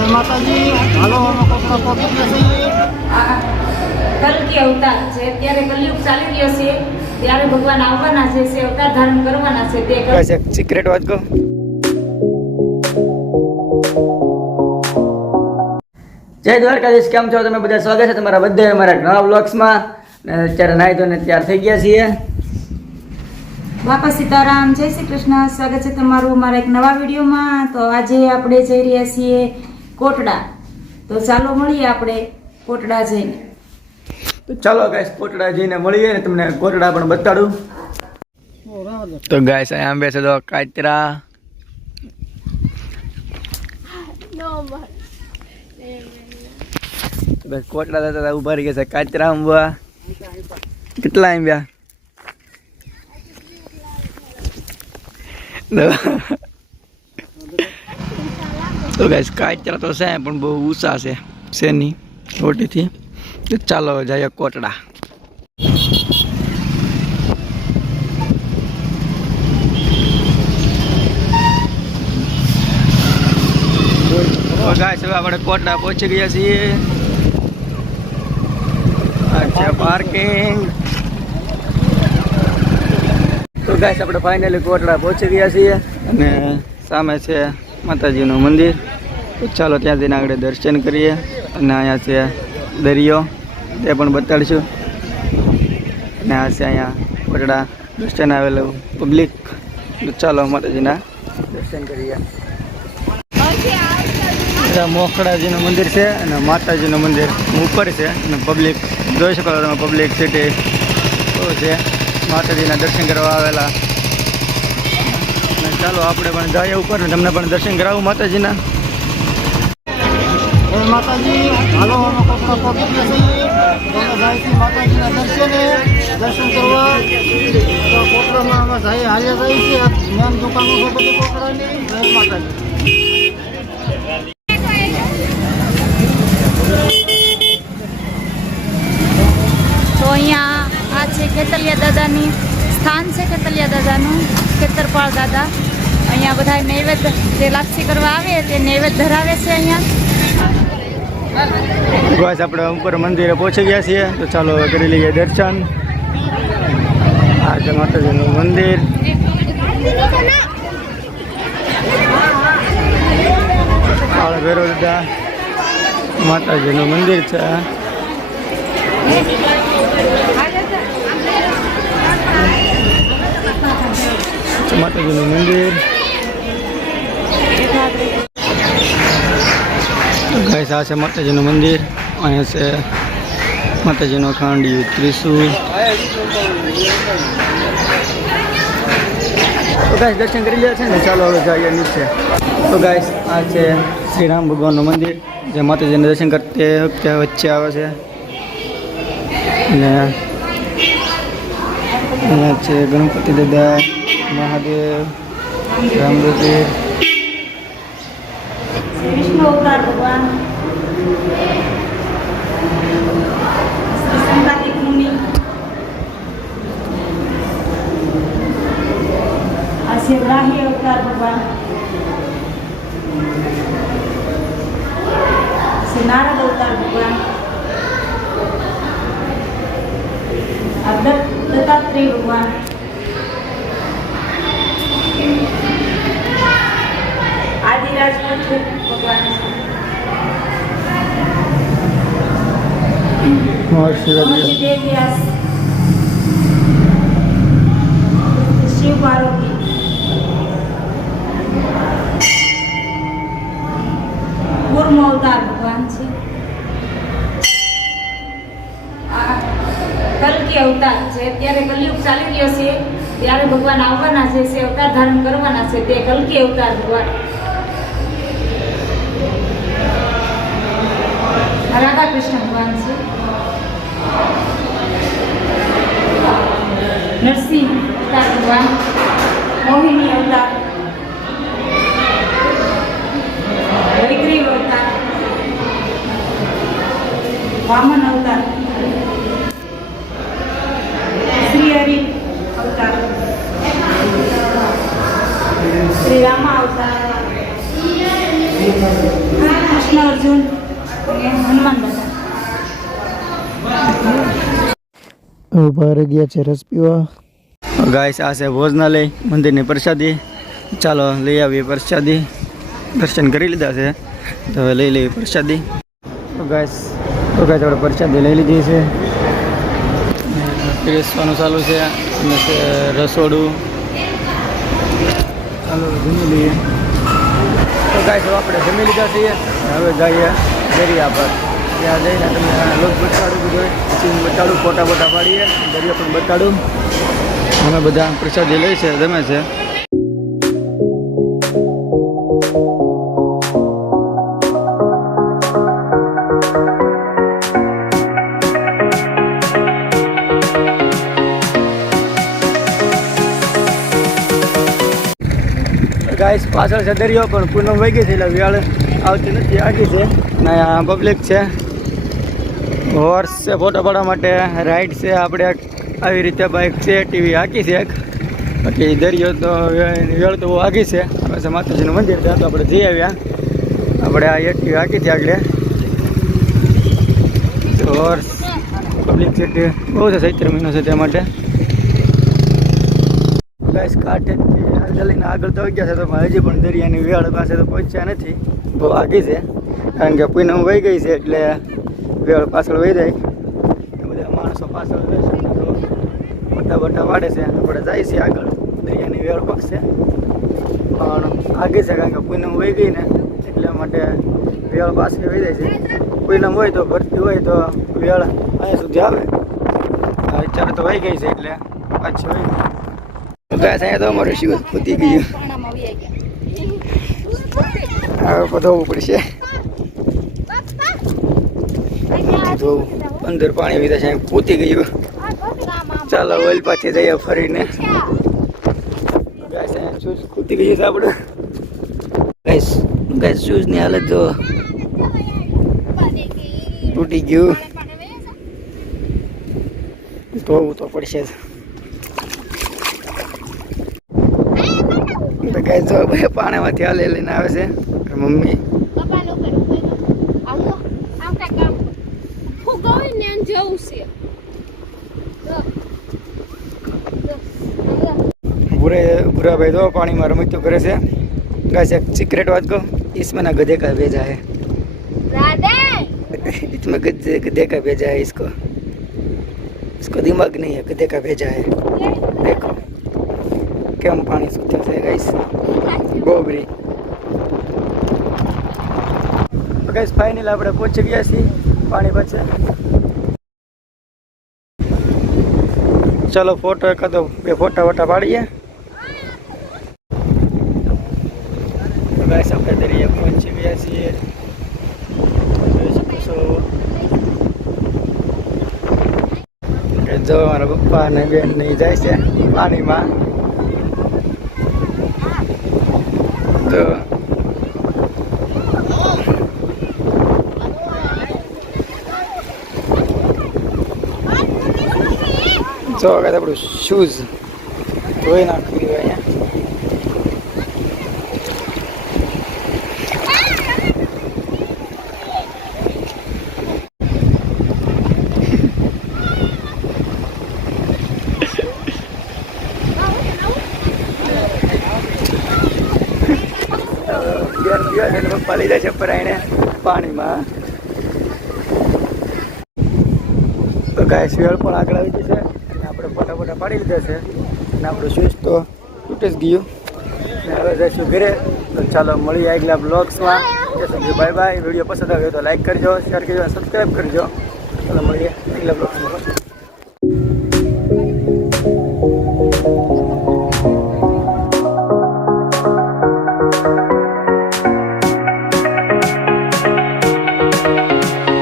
જય માતાજી હાલો અમે કોકડા પહોંચી ગયા કલ્કી અવતાર છે. અત્યારે કલયુગ ચાલી ગયો છે. ત્યારે ભગવાન આવવાના છે સે અવતાર ધારણ કરવાના છે. તે સિક્રેટ વાત કહું. જય દ્વારકાધીશ કેમ છો? તમે બધા સ્વાગત છે તમારા બધે અમારા નવા બ્લોગ્સમાં ને અત્યારે નાહી ધોઈને તૈયાર થઈ ગયા છીએ. બાપા સીતારામ જય શ્રી કૃષ્ણ. સ્વાગત છે તમારું મારા એક નવા વિડીયોમાં. તો આજે આપણે જઈ રહ્યા છીએ કોટડા. તો ચાલો મળીએ આપણે કોટડા જઈને. તો ચાલો ગાઈસ કોટડા જઈને મળીએ ને તમને કોટડા પણ બતાડું. તો ગાઈસ અહીંયા આંબે છે તો કાચરા બસ કોટડા જતા હતા ઊભા રહી ગયા છે. કાચરા આંબવા કેટલા આંબ્યા તો ગાય કાચરા તો છે, પણ બહુ ઊંચા છે. શેની? રોટીથી? તો ચાલો જઈએ કોટડા. તો ગાઈસ હવે આપણે કોટડા પહોંચી ગયા છીએ. અચ્છા પાર્કિંગ તો ગાય આપણે ફાઇનલી કોટડા પહોંચી ગયા છીએ. અને સામે છે માતાજીનું મંદિર. તો ચાલો ત્યાં જઈને આગળ દર્શન કરીએ. અને અહીંયા છે દરિયો. તે પણ બતાડીશું. અને આ છે અહીંયા કોટડા દર્શન આવેલું પબ્લિક તો ચાલો માતાજીના દર્શન કરીએ. મોખડાજીનું મંદિર છે અને માતાજીનું મંદિર ઉપર છે. અને પબ્લિક જોઈ શકો તમે પબ્લિક સિટી છે. માતાજીના દર્શન કરવા આવેલા. ચાલો આપણે પણ જઈએ ઉપર ને તમને પણ દર્શન કરાવું માતાજીના. માતાજી હાલો અમે કોકડા પહોંચી ગયા છીએ જાય માતાજીના દર્શને દર્શન કરવા. તો કોકડામાં અમે જાય હાલ્યા જઈએ છીએ. મેન દુકાનો છે બધી કોકડાની જય માતાજી. તો અહીંયા આ છે ખેતલિયા દાદાની સ્થાન છે ખેતલિયા દાદાનું ખેતરપાળ દાદા. અહીંયા બધા નૈવેદ્ય જે લાપસી કરવા આવે તે નૈવેદ્ય ધરાવે છે અહીંયા. બસ આપણે ઉપર મંદિરે પહોંચી ગયા છીએ. તો ચાલો કરી લઈએ દર્શન. આ માતાજીનું મંદિર. ભૈરવ માતાજીનું મંદિર છે. માતાજીનું મંદિર. ગાઈસ આ છે માતાજીનું મંદિર, અહીંયા છે માતાજીનો ખાંડી ત્રિશુલ તો દર્શન કરી લે છે ને? ચાલો હવે જઈએ નીચે. તો ગાઈસ, આ છે શ્રી રામ ભગવાનનું મંદિર, જે માતાજીને દર્શન કરતી વખતે વચ્ચે આવે છે. અને અહીંયા છે ગણપતિ દાદા, મહાદેવ, રામદેવ શ્રી વિષ્ણુ અવતાર ભગવાન શ્રી સંગાતિક મુનિ આ છે ગ્રાહ્ય અવતાર ભગવાન શ્રી નારદ અવતાર ભગવાન આ શિવ પાર્વતી કૂર્મ અવતાર ભગવાન છે કલ્કી અવતાર છે. અત્યારે કલયુગ ચાલી ગયો છે. ત્યારે ભગવાન આવવાના છે અવતાર ધારણ કરવાના છે. તે કલ્કી અવતાર ભગવાન. વામન અવતાર. શ્રી હરિ અવતાર. શ્રી રામા અવતાર. કૃષ્ણ અર્જુન. અને હનુમાન ઊભા રહી ગયા છે રસ પીવા. ગાઈસ આ છે ભોજનાલય મંદિરની પ્રસાદી. ચાલો લઈ આવીએ પ્રસાદી. દર્શન કરી લીધા છે. તો હવે લઈ લઈએ પ્રસાદી. ગાઈસ તો કાંઈ આપણે પ્રસાદી લઈ લીધી છે. પીરસવાનું ચાલુ છે અને રસોડું. ચાલો જમી લઈએ. તો કાંઈ તો આપણે જમી લીધા છીએ. હવે જઈએ દરિયા પર. ત્યાં જઈને તમને લોક બતાડું બધું સીન બતાડું ફોટા બોટા પાડીએ. દરિયા પણ બતાડું. અમે બધા પ્રસાદી લઈ છે જમે છે. ગાઈસ પાછળ છે દરિયો, પણ પૂનમ વહી ગઈ છે એટલે વેળ આવતી નથી આગી છે. ને પબ્લિક છે. હોર્સ છે ફોટો પાડવા માટે રાઈડ છે આપણે આવી રીતે બાઇક છે ટીવી હાકી છે એક. બાકી દરિયો તો વેળ તો બહુ આગી છે. હવે છે માતાજીનું મંદિર, ત્યાં તો આપણે જઈ આવ્યા. આપણે આ એક્ટિવ હાકી છે આગળ હોર્સ પબ્લિક સિટી બહુ છે ચૈત્ર મહિનો છે તે માટે. ગાઈસ કાંઠે ચાલીને આગળ તો ગયા છે, તો હજી પણ દરિયાની વેળ પાસે તો પહોંચ્યા નથી. બહુ આગી છે, કારણ કે પૂનમ વહી ગઈ છે એટલે વેળ પાછળ વહી જાય. બધા માણસો પાછળ મોટા મોટા વાડે છે આપણે જાય છે આગળ. દરિયાની વેળ પકશે પણ આગી છે, કારણ કે પૂનમ વહી ગઈ ને, એટલા માટે વેળ પાસે વહી જાય છે. પૂનમ હોય તો ભરતી હોય તો વેળ અહીંયા સુધી આવે. અત્યારે તો વહી ગઈ છે, એટલે પાછી વહી ગઈ. ગાય અહીંયા તો અમારું શિવ ખૂતી ગયું. હવે ધોવું પડશે. અંદર પાણી વીધા છે પૂતી ગયું. ચાલો ઓઇલ પાછી જઈએ ફરીને. શૂઝ ખૂતી ગયું છે આપણે. ગાઈસ ગાઈસ શૂઝની તૂટી ગયું. ધોવું તો પડશે જ તો ગાઈસ જો ભાઈ પાણીમાંથી હાલે લઈને આવે છે મમ્મી बुरे बुरा भाई तो पानी में रमित तो करे से गाइस एक सीक्रेट बात को इसमें ना गधे का भेजा है इसमें गधे गधे का भेजा है इसको इसको दिमाग नहीं है गधे का भेजा है देखो કેમ પાણી સુથે છે ગાઈસ ગોબરી. ગાઈસ ફાઇનલ આપણે પહોંચી ગયા છીએ પાણી પછી ચલો ફોટો એકાદો બે ફોટા વોટા પાડીએ. ગાઈસ આપણે દરિયા પહોંચી ગયા છીએ જો મારા પપ્પા અને બેન નહીં જાય છે પાણીમાં. તો જો આગળ આપણું શૂઝ ધોઈ નાખ્યું હોય અહીંયા બેન ગયા છે ને પપ્પા લઈ જાય છે પરાઈને પાણીમાં તો ગાય શિયાળ પણ આગળ આવી જશે. અને આપણે ફોટા ફોટા પાડી લીધા છે અને આપણું સ્વિચ તો તૂટી જ ગયું અને હવે જઈશું ઘરે તો ચાલો મળીએ આગલા બ્લોગ્સમાં ત્યાં સુધી બાય બાય વીડિયો પસંદ આવ્યો તો લાઈક કરજો શેર કરજો સબસ્ક્રાઈબ કરજો. ચાલો મળીએ આગલા બ્લોગ્સમાં